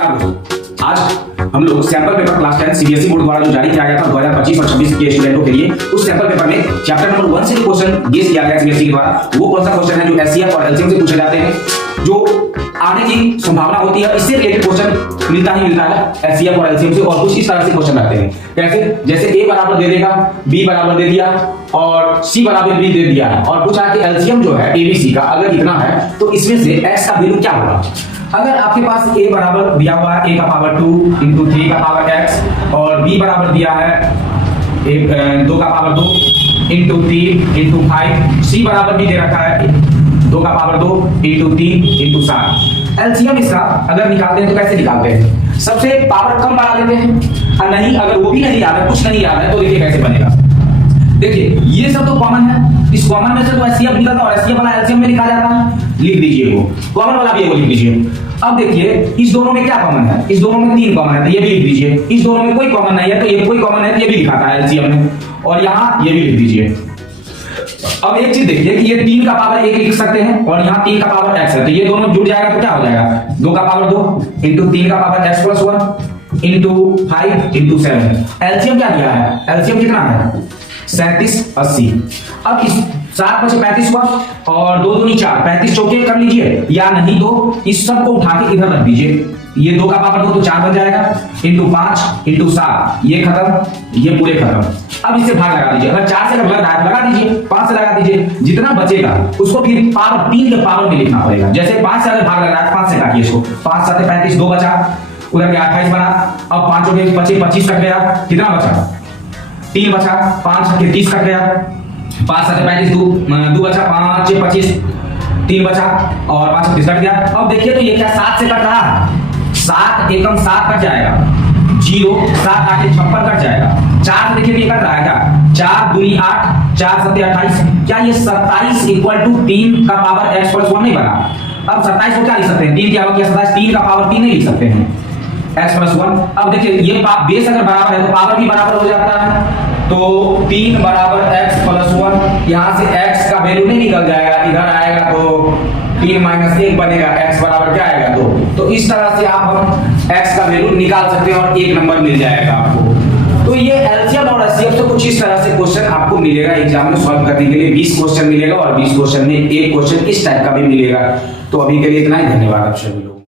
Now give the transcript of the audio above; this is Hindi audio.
आज हम लोग sample paper class 10 CBSE board द्वारा जो जारी किया गया था 2025 और 26 के स्टूडेंटों के लिए, उस सैंपल पेपर में चैप्टर नंबर 1 से जो क्वेश्चन गेस किया गया सीबीएसई के द्वारा, वो कौन सा क्वेश्चन है जो एचसीएफ और एलसीएम से पूछे जाते हैं, जो आने की संभावना होती है, इससे रिलेटेड क्वेश्चन मिलता है एचसीएफ और एलसीएम से, और कुछ इस तरह से क्वेश्चन रखते हैं। कैसे? जैसे ए बराबर दे देगा, बी बराबर दे दिया और सी बराबर बी दे दिया है, और पूछा कि एलसीएम जो है एबीसी का अगर इतना है तो इसमें से एक्स का वैल्यू क्या होगा। अगर आपके पास a बराबर दिया हुआ है a का पावर 2 इंटू 3 का पावर x, और b बराबर दिया है 2 का पावर 2 इंटू 3 इंटू 5, c बराबर भी दे रखा है 2 का पावर 2 इंटू 3 इंटू 7। एलसीएम इसका अगर निकालते हैं तो कैसे निकालते हैं? सबसे पावर कम बढ़ा देते हैं, और नहीं अगर वो भी नहीं याद है, कुछ नहीं याद है, तो देखिए कैसे बनेगा। देखिए ये सब तो कॉमन है, इस कॉमन में से तो एचसीएफ निकलता है और एचसीएफ वाला एलसीएम में लिखा जाता है। लिख दीजिए वो कॉमन वाला भी है, वो लिख दीजिए। अब देखिए इस दोनों में क्या कॉमन है? इस दोनों में 3 कॉमन है, तो ये भी लिख दीजिए। इस दोनों में कोई कॉमन नहीं है, तो ये कोई कॉमन है, तो ये भी लिखा था एलसीएम में, और यहाँ ये भी लिख दीजिए। अब एक चीज देखिए कि ये 3 का पावर 1 लिख सकते हैं और यहाँ 3 का पावर x है, तो ये दोनों जुड़ जाएगा तो क्या हो जाएगा? 2 का पावर 2 इंटू 3 का power x plus 1 into 5 into 7। LCM क्या दिया है? एलसीएम कितना है? 37 80। अब इस 7 बचे 35 का, और 2 दूनी 4, 35 चौके कर लीजिए, या नहीं तो इस सब को उठा के इधर रख दीजिए। ये 2 का पावर 2 तो 4 बन जाएगा, इंटू 5 इंटू 7, ये खत्म, ये पूरे खत्म। अब इससे भाग लगा दीजिए, अगर 4 से लग रहा है लगा दीजिए, 5 से लगा दीजिए, जितना बचेगा उसको फिर पावर 3 के पावर में लिखना पड़ेगा। जैसे 5 से अगर भाग लग रहा है 5 से काटिए इसको, 5 7 35, 2 बचा, उधर गया 28 बना, अब 5 चौके 25 कट गया, कितना बचा? 3 बचा, 5 30 कट गया, 5 7 35, 2 बचा, 5 6 25, 3 बचा और 5 30 कट गया। अब देखिए तो ये क्या 7 से कट रहा है? 7 एकम 7 कट जाएगा, 0 7 8 56 कट जाएगा। 4 देखिए ये कट रहा है क्या? 4 दूनी 8, 4 7 28, क्या ये 27 इक्वल टू 3 का पावर x प्लस 1 नहीं बना? अब 27 को क्या लिख सकते हैं? 3 क्या होगा? 27 3 का पावर 3 नहीं लिख सकते हैं, x प्लस 1। अब देखिए ये बेस अगर बराबर है तो पावर भी बराबर हो जाता है, तो 3 बराबर x प्लस 1, यहाँ से x का वैल्यू नहीं निकल जाएगा, इधर आएगा तो 3 माइनस 1 बनेगा, x बराबर क्या आएगा? 2। तो इस तरह से आप हम x का वैल्यू निकाल सकते हैं और 1 नंबर मिल जाएगा आपको। तो ये एलसीएम और एचसीएफ से कुछ इस तरह से क्वेश्चन आपको मिलेगा एग्जाम में सॉल्व करने के लिए। 20 क्वेश्चन मिलेगा और 20 क्वेश्चन में एक क्वेश्चन इस टाइप का भी मिलेगा। तो अभी के लिए इतना ही, धन्यवाद आप सभी।